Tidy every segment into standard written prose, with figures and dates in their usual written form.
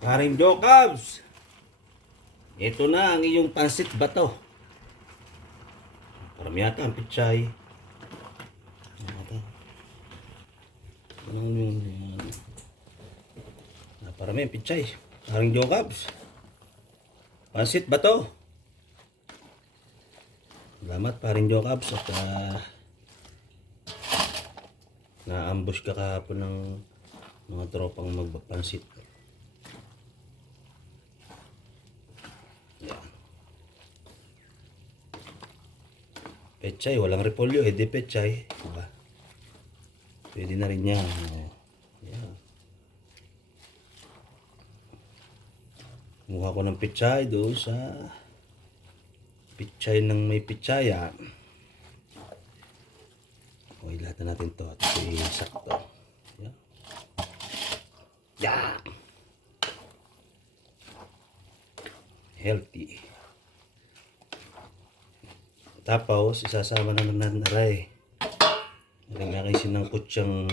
Paring Jokabs, ito na ang iyong pansit bato. Parang yata ang pichay. Anong yung... Parang may pichay. Paring Jokabs. Pansit bato. Salamat paring Jokabs at na-ambush ka kahapon ng mga tropang magpapansit. Yan. Pechay, walang repolyo, di pechay. Diba? Pwede na rin yan. Yan. Mukha ko ng pechay doon sa pechay ng may pechaya. Okay, lahat na natin to at sakto. Yan. Yan. Healthy. Tapos, isasama na naman na rin. Ang aking sinangkot siyang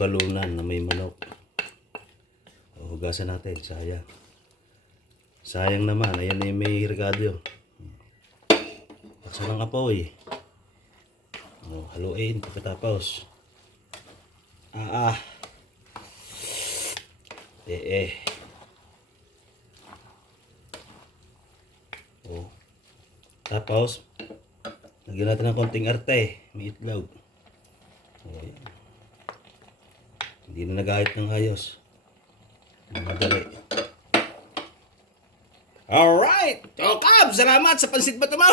balunan na may manok. Hugasan natin, sayang. Sayang naman, ayan na yung may regalo. Paksa ng apoy. Haluin pagkatapos. Tapos, lagyan natin ng konting arte. May itlog. Ayan. Hindi na nagahit ng ayos. Madali. Alright! Jokab! Salamat sa pansit bato mo!